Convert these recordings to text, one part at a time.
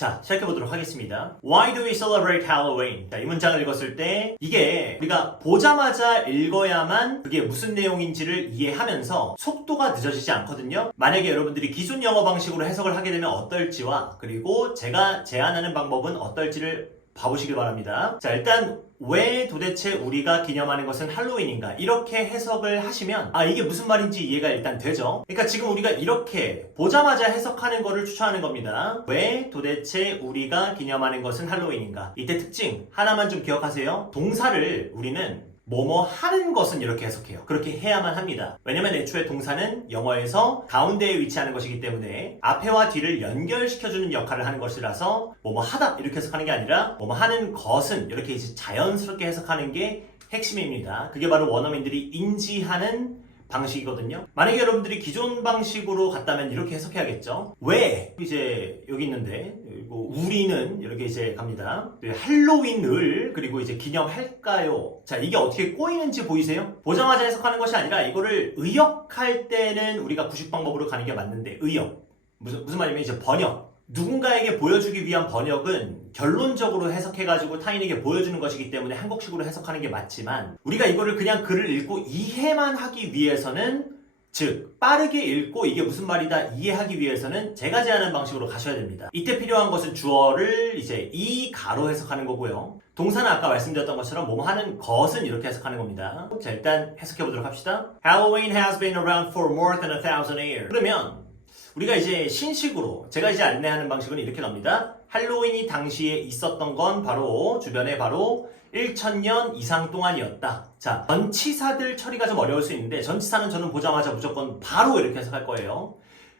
자, 시작해보도록 하겠습니다. Why do we celebrate Halloween? 자, 이 문장을 읽었을 때 이게 우리가 보자마자 읽어야만 그게 무슨 내용인지를 이해하면서 속도가 늦어지지 않거든요. 만약에 여러분들이 기존 영어 방식으로 해석을 하게 되면 어떨지와 그리고 제가 제안하는 방법은 어떨지를 봐보시길 바랍니다. 자, 일단 왜 도대체 우리가 기념하는 것은 할로윈인가? 이렇게 해석을 하시면 이게 무슨 말인지 이해가 일단 되죠. 그러니까 지금 우리가 이렇게 보자마자 해석하는 거를 추천하는 겁니다. 왜 도대체 우리가 기념하는 것은 할로윈인가? 이때 특징 하나만 좀 기억하세요. 동사를 우리는 뭐뭐 하는 것은 이렇게 해석해요. 그렇게 해야만 합니다. 왜냐면 애초에 동사는 영어에서 가운데에 위치하는 것이기 때문에 앞에와 뒤를 연결시켜주는 역할을 하는 것이라서 뭐뭐 하다 이렇게 해석하는 게 아니라 뭐뭐 하는 것은 이렇게 이제 자연스럽게 해석하는 게 핵심입니다. 그게 바로 원어민들이 인지하는 방식이거든요. 만약에 여러분들이 기존 방식으로 갔다면 이렇게 해석해야겠죠. 왜? 이제 여기 있는데 우리는 이렇게 이제 갑니다. 할로윈을 그리고 이제 기념할까요? 자, 이게 어떻게 꼬이는지 보이세요? 보자마자 해석하는 것이 아니라 이거를 의역할 때는 우리가 구식 방법으로 가는 게 맞는데 의역 무슨 말이냐면 이제 번역. 누군가에게 보여주기 위한 번역은 결론적으로 해석해가지고 타인에게 보여주는 것이기 때문에 한국식으로 해석하는 게 맞지만 우리가 이거를 그냥 글을 읽고 이해만 하기 위해서는 즉 빠르게 읽고 이게 무슨 말이다 이해하기 위해서는 제가 제안하는 방식으로 가셔야 됩니다. 이때 필요한 것은 주어를 이제 이 가로 해석하는 거고요. 동사는 아까 말씀드렸던 것처럼 뭐뭐 하는 것은 이렇게 해석하는 겁니다. 자, 일단 해석해 보도록 합시다. Halloween has been around for more than 1,000 years. 그러면 우리가 이제 신식으로 제가 이제 안내하는 방식은 이렇게 갑니다. 할로윈이 당시에 있었던 건 바로 주변에 바로 1,000년 이상 동안이었다. 자, 전치사들 처리가 좀 어려울 수 있는데 전치사는 저는 보자마자 무조건 바로 이렇게 해석할 거예요.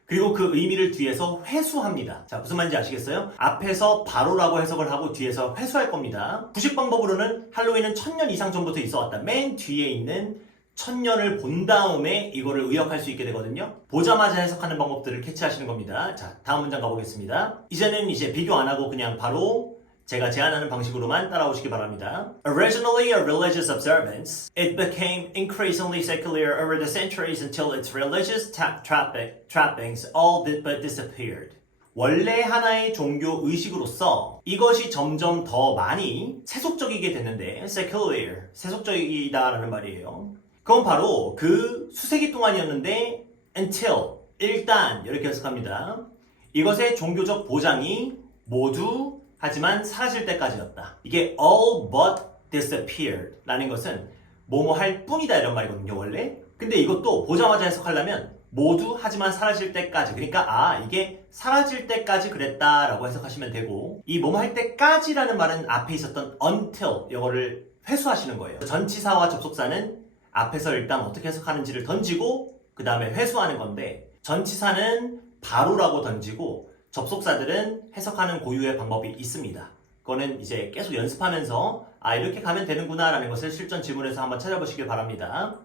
그리고 그 의미를 뒤에서 회수합니다. 자, 무슨 말인지 아시겠어요? 앞에서 바로라고 해석을 하고 뒤에서 회수할 겁니다. 구식 방법으로는 할로윈은 1,000년 이상 전부터 있어 왔다. 맨 뒤에 있는 1,000년을 본 다음에 이거를 의역할 수 있게 되거든요. 보자마자 해석하는 방법들을 캐치하시는 겁니다. 자, 다음 문장 가보겠습니다. 이제는 이제 비교 안 하고 그냥 바로 제가 제안하는 방식으로만 따라오시기 바랍니다. Originally a religious observance, it became increasingly secular over the centuries until its religious trappings all but disappeared. 원래 하나의 종교 의식으로서 이것이 점점 더 많이 세속적이게 됐는데 secular, 세속적이다라는 말이에요. 그건 바로 그 수세기 동안이었는데 until, 일단 이렇게 해석합니다. 이것의 종교적 보장이 모두 하지만 사라질 때까지였다. 이게 all but disappeared 라는 것은 뭐뭐 할 뿐이다 이런 말이거든요 원래. 근데 이것도 보자마자 해석하려면 모두 하지만 사라질 때까지, 그러니까 이게 사라질 때까지 그랬다라고 해석하시면 되고, 이 뭐뭐 할 때까지라는 말은 앞에 있었던 until 이거를 회수하시는 거예요. 전치사와 접속사는 앞에서 일단 어떻게 해석하는지를 던지고 그 다음에 회수하는 건데 전치사는 바로라고 던지고 접속사들은 해석하는 고유의 방법이 있습니다. 그거는 이제 계속 연습하면서 이렇게 가면 되는구나 라는 것을 실전 지문에서 한번 찾아보시길 바랍니다.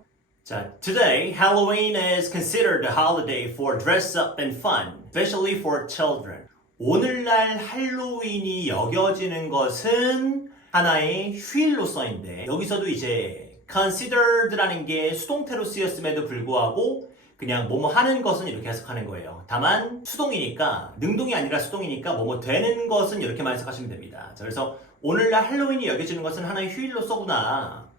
자, Today, Halloween is considered a holiday for dress up and fun, especially for children. 오늘날 할로윈이 여겨지는 것은 하나의 휴일로서인데 여기서도 이제 considered라는 게 수동태로 쓰였음에도 불구하고 그냥 뭐뭐 하는 것은 이렇게 해석하는 거예요. 다만 수동이니까 능동이 아니라 수동이니까 뭐뭐 되는 것은 이렇게만 해석하시면 됩니다. 자, 그래서 오늘날 할로윈이 여겨지는 것은 하나의 휴일로서구나.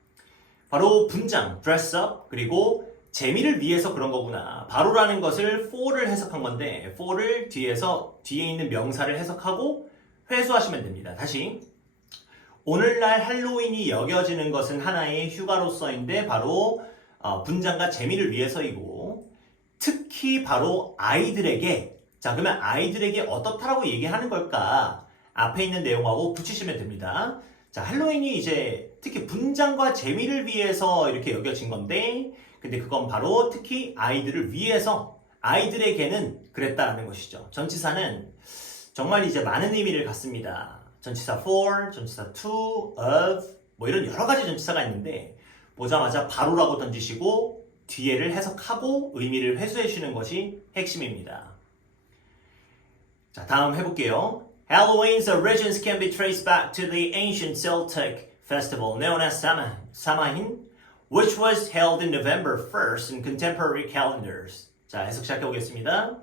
바로 분장, dress up, 그리고 재미를 위해서 그런 거구나. 바로라는 것을 for를 해석한 건데 for를 뒤에 있는 명사를 해석하고 회수하시면 됩니다. 다시 오늘날 할로윈이 여겨지는 것은 하나의 휴가로서인데 바로 분장과 재미를 위해서이고 특히 바로 아이들에게, 자 그러면 아이들에게 어떻다라고 얘기하는 걸까? 앞에 있는 내용하고 붙이시면 됩니다. 자, 할로윈이 이제 특히 분장과 재미를 위해서 이렇게 여겨진 건데 근데 그건 바로 특히 아이들을 위해서 아이들에게는 그랬다라는 것이죠. 전치사는 정말 이제 많은 의미를 갖습니다. 전치사 for, 전치사 to, of 뭐 이런 여러 가지 전치사가 있는데 보자마자 바로라고 던지시고 뒤에를 해석하고 의미를 회수해 주시는 것이 핵심입니다. 자, 다음 해볼게요. Halloween's origins can be traced back to the ancient Celtic festival known as Samhain, which was held in November 1st in contemporary calendars. 자, 해석 시작해 보겠습니다.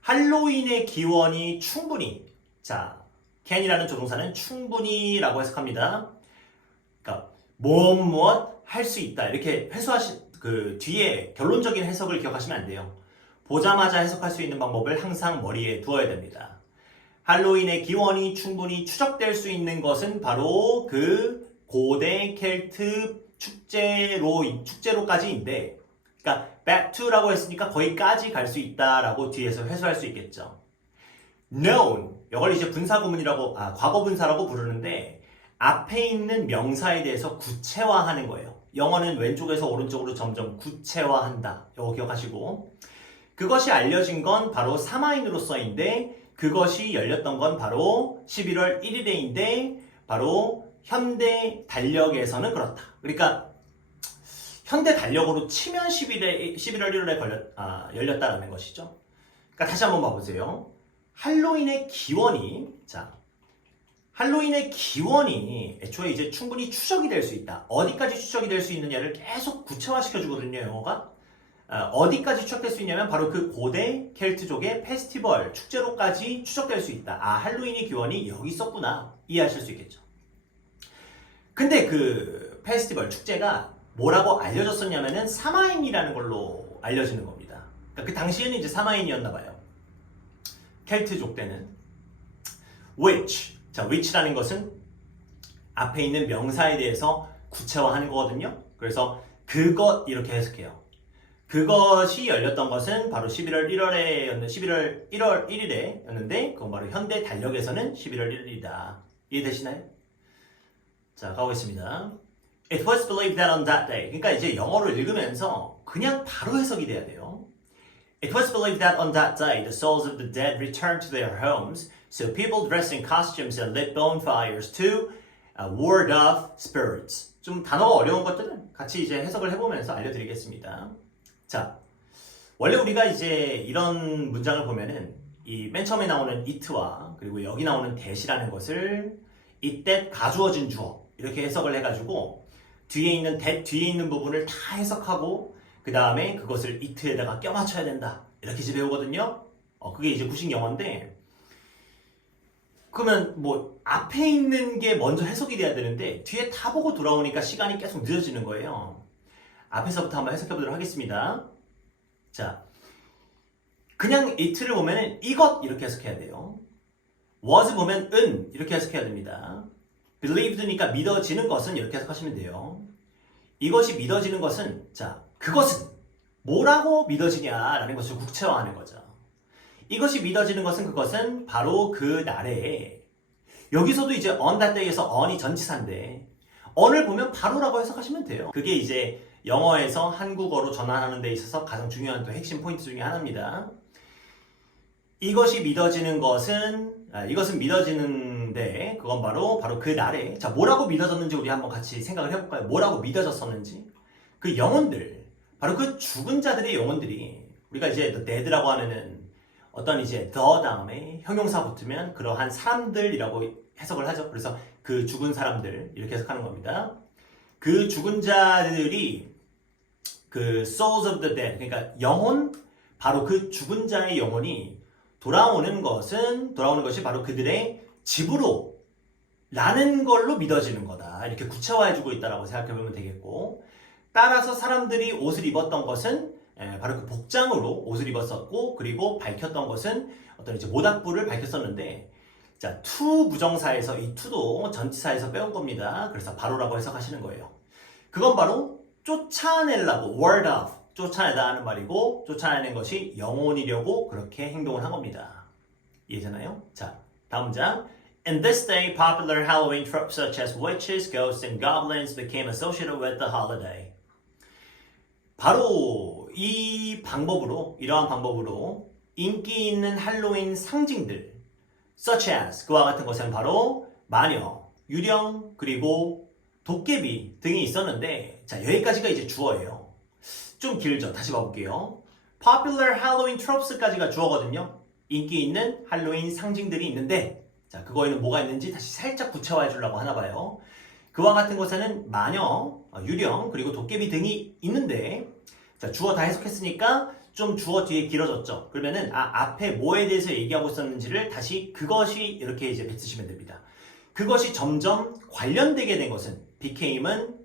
할로윈의 기원이 충분히 자, can이라는 조동사는 충분히라고 해석합니다. 그러니까 무엇 할 수 있다 이렇게 그 뒤에 결론적인 해석을 기억하시면 안 돼요. 보자마자 해석할 수 있는 방법을 항상 머리에 두어야 됩니다. 할로윈의 기원이 충분히 추적될 수 있는 것은 바로 그 고대 켈트 축제로까지인데, 그러니까 back to라고 했으니까 거기까지 갈 수 있다라고 뒤에서 회수할 수 있겠죠. known, 이걸 이제 과거 분사라고 부르는데 앞에 있는 명사에 대해서 구체화하는 거예요. 영어는 왼쪽에서 오른쪽으로 점점 구체화한다. 이거 기억하시고, 그것이 알려진 건 바로 사마인으로서인데 그것이 열렸던 건 바로 11월 1일에인데 바로 현대 달력에서는 그렇다. 그러니까 현대 달력으로 치면 11월 1일에 열렸다라는 것이죠. 그러니까 다시 한번 봐보세요. 할로윈의 기원이 애초에 이제 충분히 추적이 될 수 있다. 어디까지 추적이 될 수 있느냐를 계속 구체화시켜 주거든요, 영어가. 어디까지 추적될 수 있냐면 바로 그 고대 켈트족의 페스티벌, 축제로까지 추적될 수 있다. 할로윈의 기원이 여기 있었구나. 이해하실 수 있겠죠. 근데 그 페스티벌, 축제가 뭐라고 알려졌었냐면은 사마인이라는 걸로 알려지는 겁니다. 그러니까 그 당시에는 이제 사마인이었나 봐요. 켈트족 때는. which라는 것은 앞에 있는 명사에 대해서 구체화하는 거거든요. 그래서 그것 이렇게 해석해요. 그것이 열렸던 것은 바로 11월 1일에였는데 그건 바로 현대 달력에서는 11월 1일이다. 이해되시나요? 자, 가보겠습니다. It was believed that on that day. 그러니까 이제 영어를 읽으면서 그냥 바로 해석이 돼야 돼요. It was believed that on that day the souls of the dead returned to their homes, so people dressed in costumes and lit bonfires to ward off spirits. 좀 단어가 어려운 것들은 같이 이제 해석을 해보면서 알려드리겠습니다. 자, 원래 우리가 이제 이런 문장을 보면은 이 맨 처음에 나오는 it와 그리고 여기 나오는 that이라는 것을 it, that 가주어진 주어 이렇게 해석을 해가지고 뒤에 있는 부분을 다 해석하고 그 다음에 그것을 it에다가 껴맞춰야 된다 이렇게 이제 배우거든요. 그게 이제 구식 영어인데, 그러면 뭐 앞에 있는 게 먼저 해석이 돼야 되는데 뒤에 다 보고 돌아오니까 시간이 계속 늦어지는 거예요. 앞에서부터 한번 해석해 보도록 하겠습니다. 자, 그냥 it를 보면은 이것 이렇게 해석해야 돼요. was 보면 은 이렇게 해석해야 됩니다. believed니까 믿어지는 것은 이렇게 해석하시면 돼요. 이것이 믿어지는 것은, 자, 그것은 뭐라고 믿어지냐라는 것을 구체화하는 거죠. 이것이 믿어지는 것은, 그것은 바로 그 날에, 여기서도 이제 on that day에서 on이 전치사인데 on을 보면 바로라고 해석하시면 돼요. 그게 이제 영어에서 한국어로 전환하는 데 있어서 가장 중요한 또 핵심 포인트 중에 하나입니다. 이것이 믿어지는 것은, 이것은 믿어지는데 그건 바로 그 날에, 자, 뭐라고 믿어졌는지 우리 한번 같이 생각을 해볼까요? 뭐라고 믿어졌었는지. 그 영혼들, 바로 그 죽은 자들의 영혼들이, 우리가 이제 the dead라고 하면은 어떤 이제 the 다음에 형용사 붙으면 그러한 사람들이라고 해석을 하죠. 그래서 그 죽은 사람들 이렇게 해석하는 겁니다. 그 죽은 자들이 그 souls of the dead, 그러니까 영혼, 바로 그 죽은 자의 영혼이 돌아오는 것이 바로 그들의 집으로 라는 걸로 믿어지는 거다. 이렇게 구체화해주고 있다라고 생각해보면 되겠고, 따라서 사람들이 옷을 입었던 것은 바로 그 복장으로 옷을 입었었고, 그리고 밝혔던 것은 어떤 이제 모닥불을 밝혔었는데, 자, to 부정사에서 이 to도 전치사에서 빼온 겁니다. 그래서 바로라고 해석하시는 거예요. 그건 바로 쫓아내려고, ward off, 쫓아내다 하는 말이고, 쫓아내는 것이 영혼이려고 그렇게 행동을 한 겁니다. 이해되나요? 자, 다음 문장. In this day, popular Halloween tropes such as witches, ghosts, and goblins became associated with the holiday. 바로 이러한 방법으로 인기 있는 할로윈 상징들, such as, 그와 같은 것은 바로 마녀, 유령, 그리고 도깨비 등이 있었는데, 자, 여기까지가 이제 주어예요. 좀 길죠? 다시 봐볼게요. Popular Halloween tropes까지가 주어거든요. 인기 있는 할로윈 상징들이 있는데, 자, 그거에는 뭐가 있는지 다시 살짝 구체화해 주려고 하나 봐요. 그와 같은 곳에는 마녀, 유령, 그리고 도깨비 등이 있는데, 자, 주어 다 해석했으니까 좀 주어 뒤에 길어졌죠. 그러면은 앞에 뭐에 대해서 얘기하고 있었는지를 다시 그것이 이렇게 이제 뱉으시면 됩니다. 그것이 점점 관련되게 된 것은 became은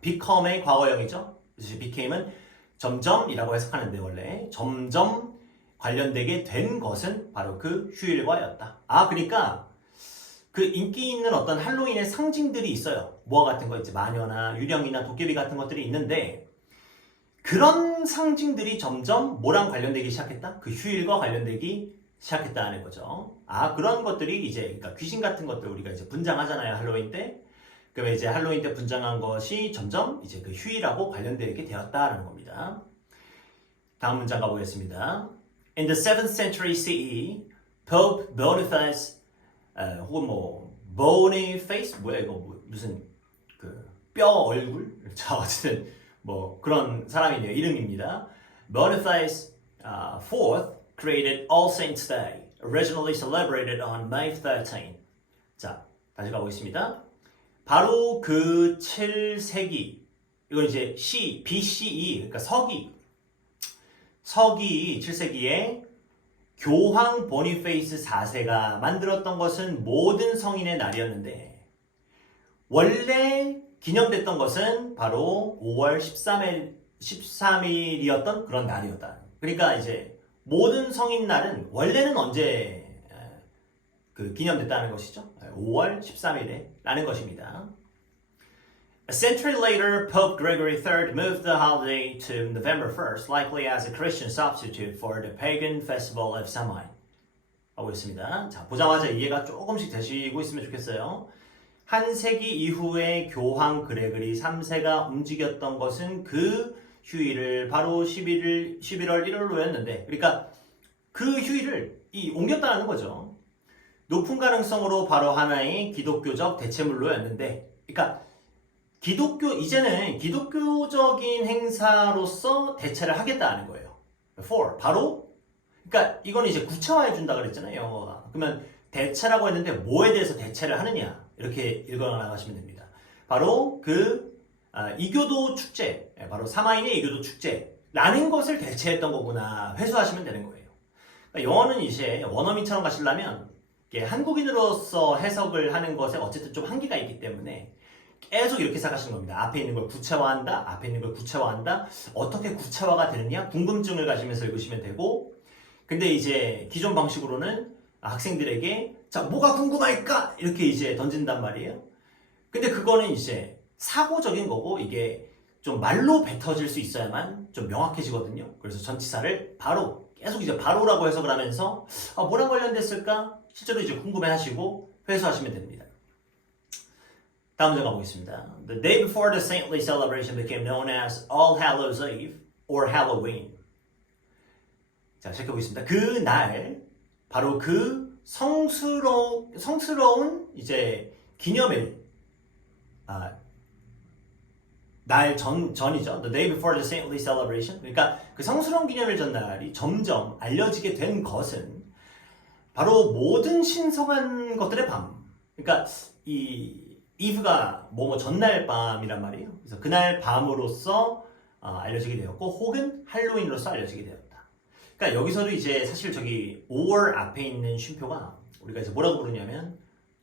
become의 과거형이죠. 그래서 became은 점점이라고 해석하는데 원래 점점 관련되게 된 것은 바로 그 휴일과였다. 그러니까 그 인기 있는 어떤 할로윈의 상징들이 있어요. 모아 같은 거 이제 마녀나 유령이나 도깨비 같은 것들이 있는데 그런 상징들이 점점 뭐랑 관련되기 시작했다? 그 휴일과 관련되기 시작했다는 거죠. 그런 것들이 이제 그러니까 귀신 같은 것들 우리가 이제 분장하잖아요. 할로윈 때. 그러면 이제 할로윈 때 분장한 것이 점점 이제 그 휴일하고 관련되게 되었다라는 겁니다. 다음 문장 가보겠습니다. In the 7th century CE, Pope Boniface 혹은 뭐 Boniface 뭐야 이거 무슨 그 뼈 얼굴? 자 어쨌든 뭐 그런 사람이네요. 이름입니다. Boniface IV created All Saints Day, originally celebrated on May 13. 자 다시 가보겠습니다. 바로 그 7세기 이건 이제 BCE 그러니까 서기 7세기에 교황 보니페이스 4세가 만들었던 것은 모든 성인의 날이었는데 원래 기념됐던 것은 바로 5월 13일이었던 그런 날이었다. 그러니까 이제 모든 성인 날은 원래는 언제 그 기념됐다는 것이죠. 5월 13일에 라는 것입니다. A century later, Pope Gregory III moved the holiday to November 1st, likely as a Christian substitute for the pagan festival of Samhain. 하고 있습니다. 자, 보자마자 이해가 조금씩 되시고 있으면 좋겠어요. 한 세기 이후에 교황 그레그리 3세가 움직였던 것은 그 휴일을 바로 11월 1일로였는데, 그러니까 그 휴일을 옮겼다는 거죠. 높은 가능성으로 바로 하나의 기독교적 대체물로였는데, 그러니까 이제는 기독교적인 행사로서 대체를 하겠다는 거예요. for, 바로, 그러니까 이건 이제 구체화해 준다 그랬잖아요, 영어가. 그러면 대체라고 했는데 뭐에 대해서 대체를 하느냐, 이렇게 읽어나가시면 됩니다. 바로 이교도 축제, 바로 사마인의 이교도 축제라는 것을 대체했던 거구나, 회수하시면 되는 거예요. 그러니까 영어는 이제 원어민처럼 가시려면 한국인으로서 해석을 하는 것에 어쨌든 좀 한계가 있기 때문에 계속 이렇게 생각하시는 겁니다. 앞에 있는 걸 구체화한다. 어떻게 구체화가 되느냐? 궁금증을 가지면서 읽으시면 되고, 근데 이제 기존 방식으로는 학생들에게 자, 뭐가 궁금할까? 이렇게 이제 던진단 말이에요. 근데 그거는 이제 사고적인 거고 이게 좀 말로 뱉어질 수 있어야만 좀 명확해지거든요. 그래서 전치사를 계속 이제 바로라고 해석을 하면서 뭐랑 관련됐을까? 실제로 이제 궁금해하시고 회수하시면 됩니다. 다음 문제 가보겠습니다. The day before the saintly celebration became known as All Hallows Eve or Halloween. 자, 시작해보겠습니다. 그 날, 바로 그 성스러운 이제 기념일, 날 전이죠. The day before the saintly celebration. 그러니까 그 성스러운 기념일 전날이 점점 알려지게 된 것은 바로 모든 신성한 것들의 밤. 그러니까 이브가 전날 밤이란 말이에요. 그래서 그날 밤으로써 알려지게 되었고, 혹은 할로윈으로서 알려지게 되었다. 그러니까 여기서도 이제 사실 저기 5월 앞에 있는 쉼표가 우리가 이제 뭐라고 부르냐면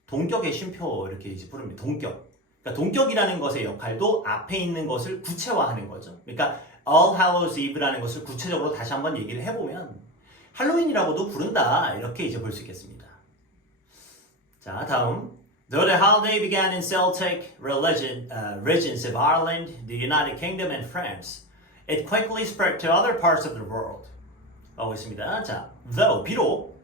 동격의 쉼표 이렇게 이제 부릅니다. 동격. 그러니까 동격이라는 것의 역할도 앞에 있는 것을 구체화하는 거죠. 그러니까 All Hallows Eve라는 것을 구체적으로 다시 한번 얘기를 해보면 할로윈이라고도 부른다. 이렇게 이제 볼 수 있겠습니다. 자, 다음. Though the holiday began in Celtic regions of Ireland, the United Kingdom, and France, it quickly spread to other parts of the world. 하고 있습니다. 자, though, 비록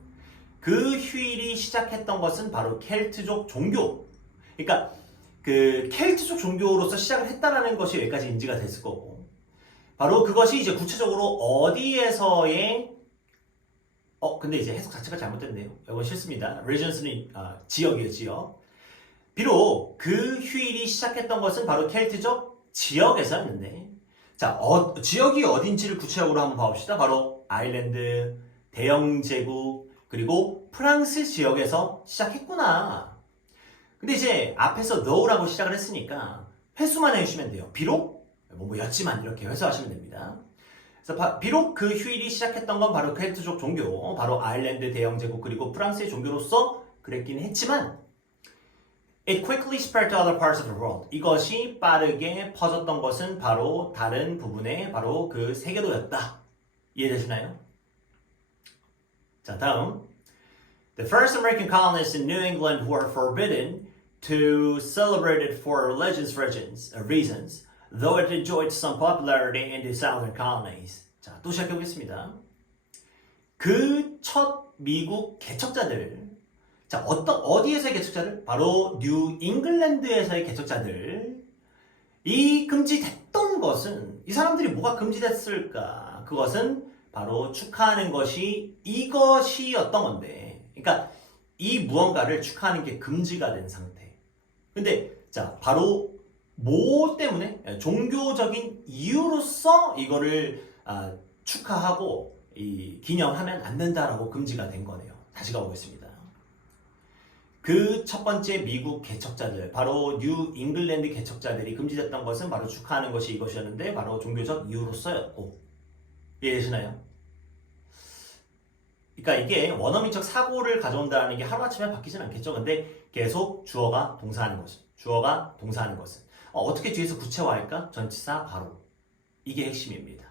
그 휴일이 시작했던 것은 바로 켈트족 종교. 그러니까 그 켈트족 종교로서 시작을 했다라는 것이 여기까지 인지가 됐을 거고, 바로 그것이 이제 구체적으로 어디에서의 근데 이제 해석 자체가 잘못됐네요. 이건 싫습니다. regions는 지역이에요, 지역. 비록 그 휴일이 시작했던 것은 바로 켈트족 지역에서였는데, 자, 지역이 어딘지를 구체적으로 한번 봐봅시다. 바로 아일랜드, 대영 제국, 그리고 프랑스 지역에서 시작했구나. 근데 이제 앞에서 though라고 시작을 했으니까 회수만 해주시면 돼요. 비록 였지만 이렇게 회수하시면 됩니다. 그래서 비록 그 휴일이 시작했던 건 바로 켈트족 종교, 바로 아일랜드 대영제국 그리고 프랑스의 종교로서 그랬긴 했지만 It quickly spread to other parts of the world. 이것이 빠르게 퍼졌던 것은 바로 다른 부분의 바로 그 세계로였다. 이해되시나요? 자, 다음. The first American colonists in New England were forbidden to celebrate it for religious reasons, though it enjoyed some popularity in the southern colonies. 자, 또 시작해보겠습니다. 그 첫 미국 개척자들, 자, 어디에서의 개척자들? 바로 뉴 잉글랜드에서의 개척자들. 이 금지됐던 것은, 이 사람들이 뭐가 금지됐을까? 그것은 바로 축하하는 것이 이것이었던 건데, 그러니까 이 무언가를 축하하는 게 금지가 된 상태. 근데 자, 바로 뭐 때문에? 종교적인 이유로서 이거를 축하하고 기념하면 안 된다라고 금지가 된 거네요. 다시 가보겠습니다. 그 첫 번째 미국 개척자들, 바로 뉴 잉글랜드 개척자들이 금지됐던 것은 바로 축하하는 것이 이것이었는데 바로 종교적 이유로서였고, 이해되시나요? 그러니까 이게 원어민적 사고를 가져온다는 게 하루아침에 바뀌진 않겠죠. 근데 계속 주어가 동사하는 것은, 주어가 동사하는 것은 어떻게 뒤에서 구체화할까? 전치사 바로. 이게 핵심입니다.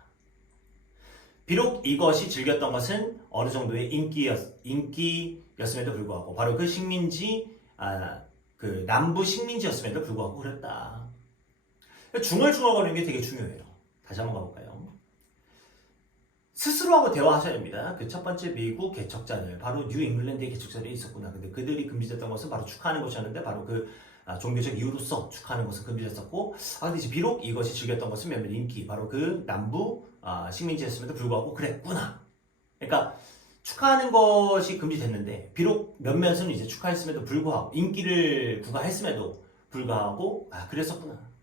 비록 이것이 즐겼던 것은 어느 정도의 인기였음에도 불구하고 바로 그 식민지, 그 남부 식민지였음에도 불구하고 그랬다. 중얼중얼거리는 게 되게 중요해요. 다시 한번 가볼까요? 스스로하고 대화하셔야 됩니다. 그 첫 번째 미국 개척자들, 바로 뉴 잉글랜드의 개척자들이 있었구나. 근데 그들이 금지됐던 것은 바로 축하하는 것이었는데 바로 그 종교적 이유로서 축하하는 것은 금지됐었고, 근데 이제 비록 이것이 즐겼던 것은 몇몇 인기, 바로 그 남부 식민지였음에도 불구하고 그랬구나. 그러니까 축하하는 것이 금지됐는데 비록 몇몇은 이제 축하했음에도 불구하고 인기를 구가했음에도 불구하고 그랬었구나.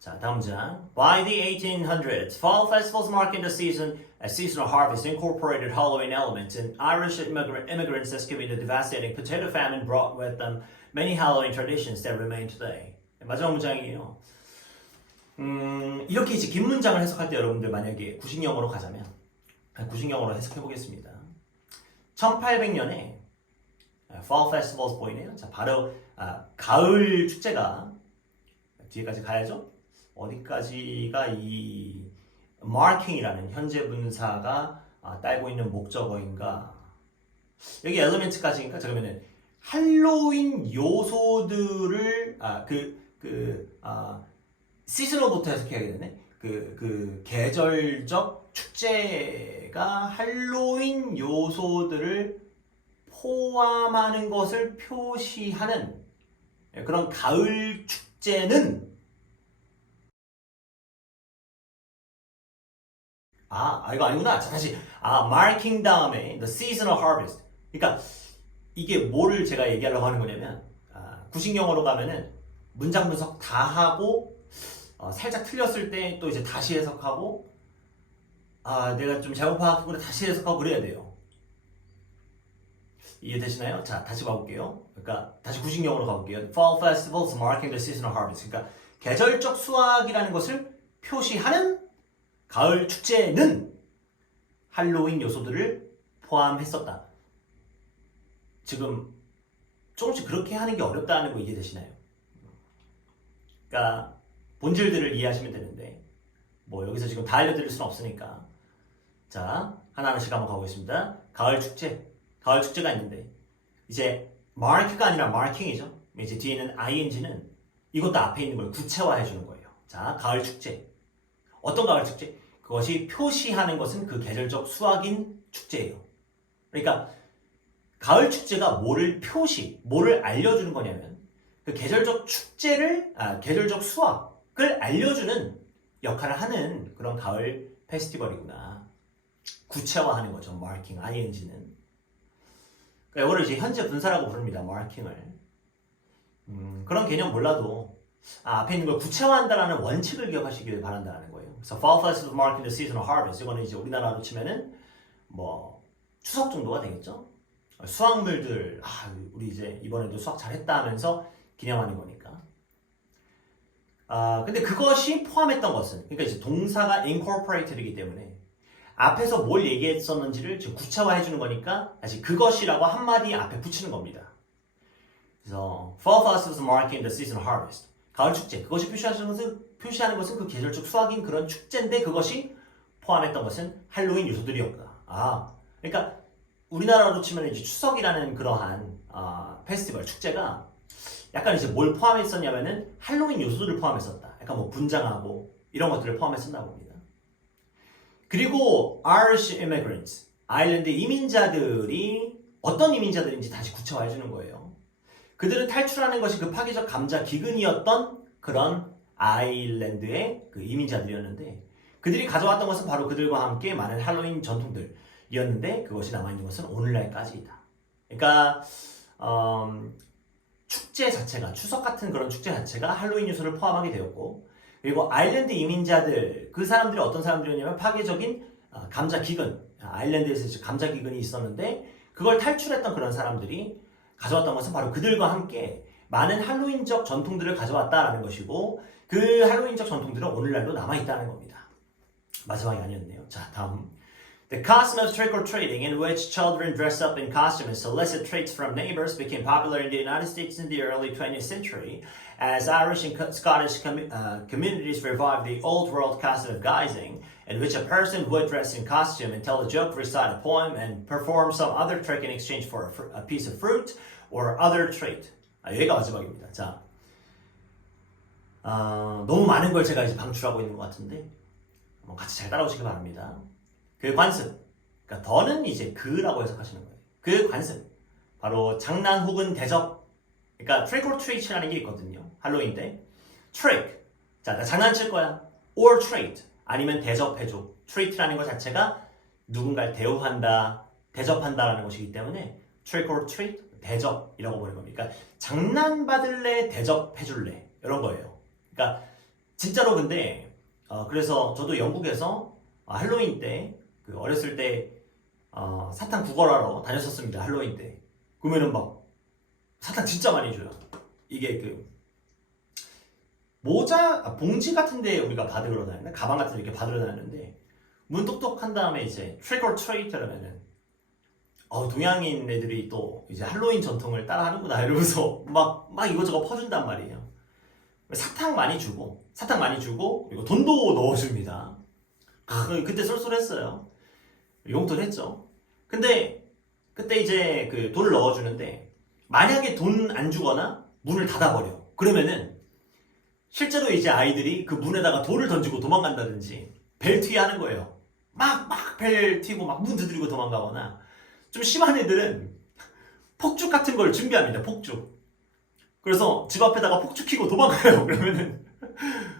자, 다음 장. By the 1800s, fall festivals marking the season as seasonal harvest incorporated Halloween elements, and Irish immigrants escaping the devastating potato famine brought with them many Halloween traditions that remain today. 마지막 문장이에요. 이렇게 이제 긴 문장을 해석할 때 여러분들 만약에 구식영어로 가자면 구식영어로 해석해 보겠습니다. 1800년에 fall festivals 보이네요. 자, 바로 가을 축제가 뒤에까지 가야죠. 어디까지가 이 marking이라는 현재 분사가 딸고 있는 목적어인가? 여기 element까지니까 그러면은 할로윈 요소들을 시즌al부터 해석해야겠네. 그 계절적 축제가 할로윈 요소들을 포함하는 것을 표시하는 그런 가을 축제는 이거 아니구나. 자, 다시. marking 다음에 the seasonal harvest. 그러니까 이게 뭐를 제가 얘기하려고 하는 거냐면 구식영어로 가면은 문장 분석 다 하고 살짝 틀렸을 때 또 이제 다시 해석하고 내가 좀 잘못 파악했구나 다시 해석하고 그래야 돼요. 이해되시나요? 자, 다시 가볼게요. 그러니까 다시 구식영어로 가볼게요. Fall festivals marking the seasonal harvest. 그러니까 계절적 수확이라는 것을 표시하는 가을 축제는 할로윈 요소들을 포함했었다. 지금 조금씩 그렇게 하는 게 어렵다는 거 이해되시나요? 그러니까 본질들을 이해하시면 되는데 뭐 여기서 지금 다 알려드릴 수는 없으니까 자, 하나하나씩 한번 가보겠습니다. 가을 축제가 있는데 이제 mark가 아니라 marking이죠. 이제 뒤에는 ing는 이것도 앞에 있는 걸 구체화해 주는 거예요. 자, 가을 축제. 어떤 가을 축제? 그것이 표시하는 것은 그 계절적 수확인 축제예요. 그러니까 가을 축제가 뭐를 알려주는 거냐면 그 계절적 축제를, 계절적 수확을 알려주는 역할을 하는 그런 가을 페스티벌이구나. 구체화하는 거죠. 마킹, ing는. 그러니까 이거를 이제 현재 분사라고 부릅니다. 마킹을. 그런 개념 몰라도 앞에 있는 걸 구체화한다라는 원칙을 기억하시길 바란다는 거예요. 그래서 Fall Festival marking the seasonal harvest. 이거는 이제 우리나라로 치면은 뭐 추석 정도가 되겠죠. 수확물들, 우리 이제 이번에도 수확 잘했다 하면서 기념하는 거니까. 근데 그것이 포함했던 것은, 그러니까 이제 동사가 incorporated이기 때문에 앞에서 뭘 얘기했었는지를 지금 구체화해주는 거니까 다시 그것이라고 한마디 앞에 붙이는 겁니다. 그래서 Fall festivals marking the season of harvest. 가을 축제. 그것이 표시하는 것은 그 계절적 수확인 그런 축제인데 그것이 포함했던 것은 할로윈 요소들이었다. 그러니까 우리나라로 치면 이제 추석이라는 그러한 페스티벌 축제가 약간 이제 뭘 포함했었냐면은 할로윈 요소들을 포함했었다. 약간 뭐 분장하고 이런 것들을 포함했었나 봅니다. 그리고 Irish immigrants, 아일랜드 이민자들이 어떤 이민자들인지 다시 구체화해 주는 거예요. 그들은 탈출하는 것이 그 파괴적 감자 기근이었던 그런 아일랜드의 그 이민자들이었는데 그들이 가져왔던 것은 바로 그들과 함께 많은 할로윈 전통들이었는데 그것이 남아있는 것은 오늘날까지이다. 그러니까 축제 자체가 추석 같은 그런 축제 자체가 할로윈 요소를 포함하게 되었고 그리고 아일랜드 이민자들 그 사람들이 어떤 사람들이었냐면 파괴적인 감자 기근 아일랜드에서 감자 기근이 있었는데 그걸 탈출했던 그런 사람들이 가져왔던 것은 바로 그들과 함께 많은 할로윈적 전통들을 가져왔다라는 것이고 그 할로윈적 전통들은 오늘날도 남아있다는 겁니다. 마지막이 아니었네요. 자, 다음. The custom of trick-or-treating in which children dress up in costume and solicit treats from neighbors became popular in the United States in the early 20th century as Irish and Scottish communities revived the old-world custom of guising in which a person would dress in costume and tell a joke, recite a poem, and perform some other trick in exchange for a piece of fruit or other trait. 여기가 마지막입니다. 자, 너무 많은 걸 제가 이제 방출하고 있는 것 같은데 같이 잘 따라오시기 바랍니다. 그 관습, 그러니까 더는 이제 그라고 해석하시는 거예요. 그 관습, 바로 장난 혹은 대접. 그러니까 trick or treat이라는 게 있거든요. 할로윈 때 trick, 자, 나 장난칠 거야. or treat, 아니면 대접해줘. treat라는 것 자체가 누군가를 대우한다, 대접한다라는 것이기 때문에 trick or treat, 대접이라고 보는 겁니다. 그러니까 장난받을래, 대접해줄래 이런 거예요. 그러니까 진짜로 근데 그래서 저도 영국에서 할로윈 때 그 어렸을 때 사탕 구걸하러 다녔었습니다. 할로윈 때. 그러면은 막 사탕 진짜 많이 줘요. 이게 그 모자, 봉지 같은데 우리가 받으러 다니는데 가방 같은 데 이렇게 받으러 다녔는데 문 똑똑한 다음에 이제 trick or treat 하면은 동양인 애들이 또 이제 할로윈 전통을 따라하는구나 이러면서 막 이것저것 퍼준단 말이에요. 사탕 많이 주고 그리고 돈도 넣어줍니다. 그때 쏠쏠했어요. 용돈 했죠. 근데 그때 이제 그 돈을 넣어주는데 만약에 돈 안 주거나 문을 닫아버려. 그러면은 실제로 이제 아이들이 그 문에다가 돌을 던지고 도망간다든지 벨 튀기 하는 거예요. 막 벨 튀고 막 문 두드리고 도망가거나 좀 심한 애들은 폭죽 같은 걸 준비합니다. 폭죽. 그래서 집 앞에다가 폭죽 켜고 도망가요. 그러면은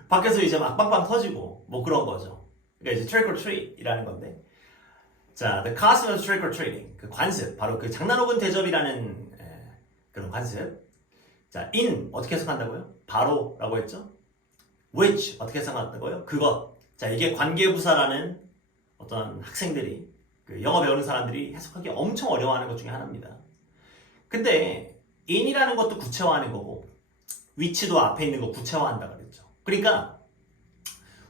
밖에서 이제 막 빵빵 터지고 뭐 그런 거죠. 그러니까 이제 trick or treat이라는 건데, 자, the custom of trick or treating, 그 관습, 바로 그 장난 혹은 대접이라는 그런 관습. 자, in 어떻게 해석한다고요? 바로라고 했죠. which 어떻게 해석한다고요? 그것. 자, 이게 관계부사라는 어떤 학생들이 그 영어 배우는 사람들이 해석하기 엄청 어려워하는 것 중에 하나입니다. 근데 in이라는 것도 구체화하는 거고 which도 앞에 있는 거 구체화한다 그랬죠. 그러니까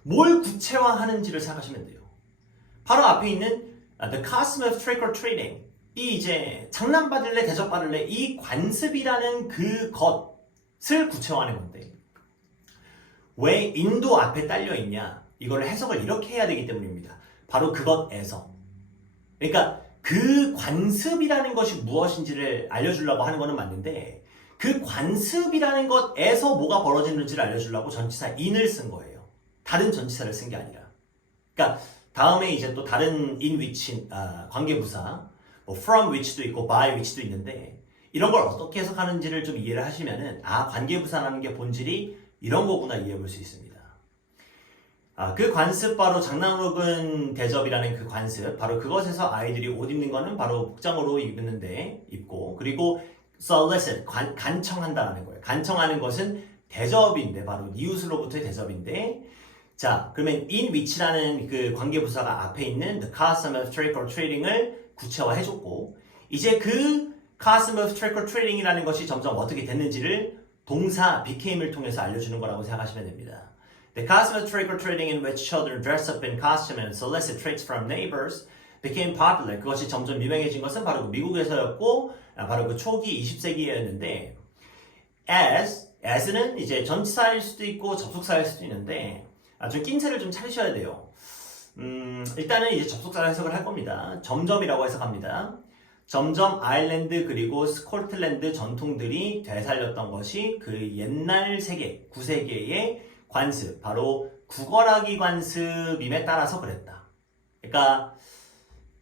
뭘 구체화하는지를 생각하시면 돼요. 바로 앞에 있는 the custom of trick or treating, 이 이제 장난받을래 대접받을래 이 관습이라는 그것을 구체화하는 건데 왜 in도 앞에 딸려 있냐? 이걸 해석을 이렇게 해야 되기 때문입니다. 바로 그것에서, 그러니까 그 관습이라는 것이 무엇인지를 알려주려고 하는 것은 맞는데 그 관습이라는 것에서 뭐가 벌어지는지를 알려주려고 전치사 in을 쓴 거예요. 다른 전치사를 쓴 게 아니라. 그러니까 다음에 이제 또 다른 in which, 관계부사, 뭐 from which도 있고 by which도 있는데 이런 걸 어떻게 해석하는지를 좀 이해를 하시면은 관계부사라는 게 본질이 이런 거구나 이해해 볼 수 있습니다. 그 관습, 바로 장난 혹은 대접이라는 그 관습, 바로 그것에서 아이들이 옷 입는 거는 바로 복장으로 입는데 입고, 그리고 solicit, 간청한다라는 거예요. 간청하는 것은 대접인데, 바로 이웃으로부터의 대접인데, 자, 그러면 in which라는 그 관계부사가 앞에 있는 the custom of trick or treating을 구체화해줬고, 이제 그 custom of trick or treating이라는 것이 점점 어떻게 됐는지를 동사 became을 통해서 알려주는 거라고 생각하시면 됩니다. The custom of trick-or-treating in which children dress up in costume and solicit treats from neighbors became popular. 그것이 점점 유명해진 것은 바로 그 미국에서였고 바로 그 초기 20세기였는데 as는 이제 전치사일 수도 있고 접속사일 수도 있는데 좀 낌새를 좀 차리셔야 돼요. 일단은 이제 접속사 해석을 할 겁니다. 점점이라고 해석합니다. 점점 아일랜드 그리고 스코틀랜드 전통들이 되살렸던 것이 그 옛날 세계, 9세기의 관습, 바로 구걸하기 관습임에 따라서 그랬다. 그러니까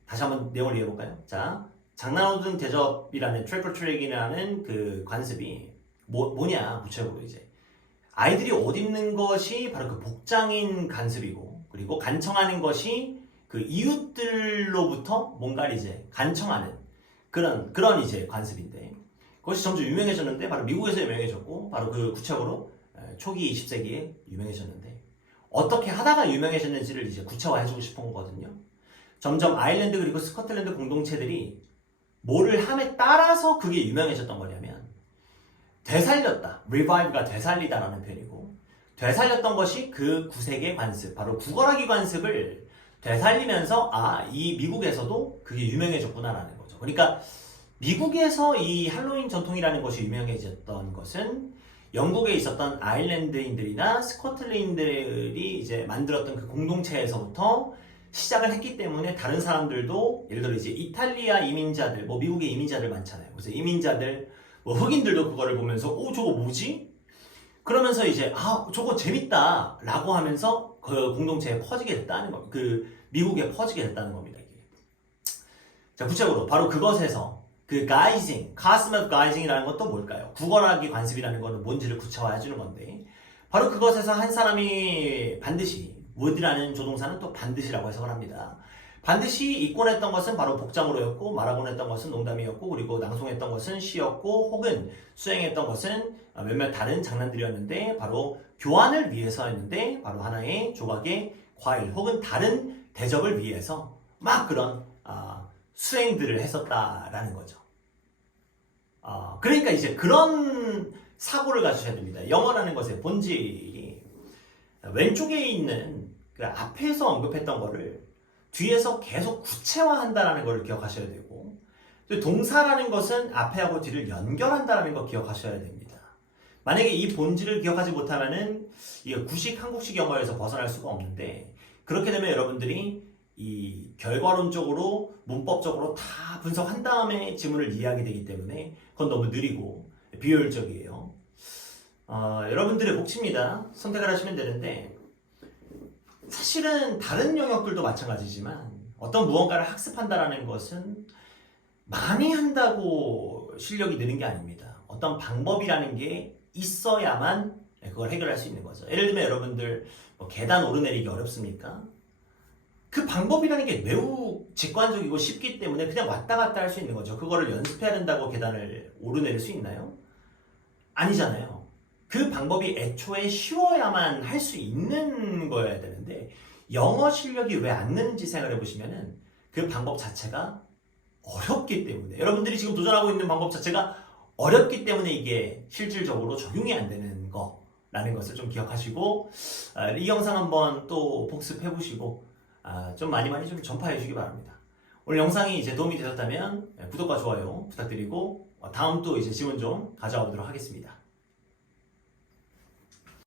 다시 한번 내용을 이해해볼까요? 자, 장난오든 대접이라는 트릭-or-트릭이라는 그 관습이 뭐냐 구체적으로 이제 아이들이 옷 입는 것이 바로 그 복장인 관습이고 그리고 간청하는 것이 그 이웃들로부터 뭔가를 이제 간청하는 그런 이제 관습인데 그것이 점점 유명해졌는데 바로 미국에서 유명해졌고 바로 그 구체적으로 초기 20세기에 유명해졌는데 어떻게 하다가 유명해졌는지를 이제 구체화해주고 싶은 거거든요. 점점 아일랜드 그리고 스코틀랜드 공동체들이 뭐를 함에 따라서 그게 유명해졌던 거냐면 되살렸다, revive가 되살리다라는 표현이고 되살렸던 것이 그 9세기의 관습, 바로 구걸하기 관습을 되살리면서 이 미국에서도 그게 유명해졌구나라는 거죠. 그러니까 미국에서 이 할로윈 전통이라는 것이 유명해졌던 것은 영국에 있었던 아일랜드인들이나 스코틀랜드인들이 이제 만들었던 그 공동체에서부터 시작을 했기 때문에 다른 사람들도 예를 들어 이제 이탈리아 이민자들, 뭐 미국에 이민자들 많잖아요. 그래서 이민자들, 뭐 흑인들도 그거를 보면서 저거 뭐지? 그러면서 이제 저거 재밌다 라고 하면서 그 공동체에 퍼지게 됐다는 겁니다. 그 미국에 퍼지게 됐다는 겁니다. 이게. 자, 구체적으로 바로 그것에서 그 가이징, custom of 가이징이라는 것도 뭘까요? 구걸하기 관습이라는 것은 뭔지를 구체화해 주는 건데 바로 그것에서 한 사람이 반드시 would라는 조동사는 또 반드시라고 해석을 합니다. 반드시 입곤 했던 것은 바로 복장으로였고 말하곤 했던 것은 농담이었고 그리고 낭송했던 것은 시였고 혹은 수행했던 것은 몇몇 다른 장난들이었는데 바로 교환을 위해서였는데 바로 하나의 조각의 과일 혹은 다른 대접을 위해서 막 그런 수행들을 했었다라는 거죠. 그러니까 이제 그런 사고를 가지셔야 됩니다. 영어라는 것의 본질이 왼쪽에 있는 그 앞에서 언급했던 거를 뒤에서 계속 구체화한다는 걸 기억하셔야 되고 또 동사라는 것은 앞에하고 뒤를 연결한다는 걸 기억하셔야 됩니다. 만약에 이 본질을 기억하지 못하면은 이게 구식 한국식 영어에서 벗어날 수가 없는데 그렇게 되면 여러분들이 이 결과론적으로 문법적으로 다 분석한 다음에 지문을 이해하게 되기 때문에 그건 너무 느리고 비효율적이에요. 여러분들의 몫입니다. 선택을 하시면 되는데 사실은 다른 영역들도 마찬가지지만 어떤 무언가를 학습한다는 것은 많이 한다고 실력이 느는 게 아닙니다. 어떤 방법이라는 게 있어야만 그걸 해결할 수 있는 거죠. 예를 들면 여러분들 계단 오르내리기 어렵습니까? 그 방법이라는 게 매우 직관적이고 쉽기 때문에 그냥 왔다 갔다 할 수 있는 거죠. 그거를 연습해야 된다고 계단을 오르내릴 수 있나요? 아니잖아요. 그 방법이 애초에 쉬워야만 할 수 있는 거여야 되는데 영어 실력이 왜 안 느는지 생각해 보시면은 그 방법 자체가 어렵기 때문에 여러분들이 지금 도전하고 있는 방법 자체가 어렵기 때문에 이게 실질적으로 적용이 안 되는 거라는 것을 좀 기억하시고 이 영상 한번 또 복습해 보시고 좀 많이 좀 전파해 주기 바랍니다. 오늘 영상이 이제 도움이 되셨다면 구독과 좋아요 부탁드리고 다음 또 이제 지문 좀 가져와 보도록 하겠습니다.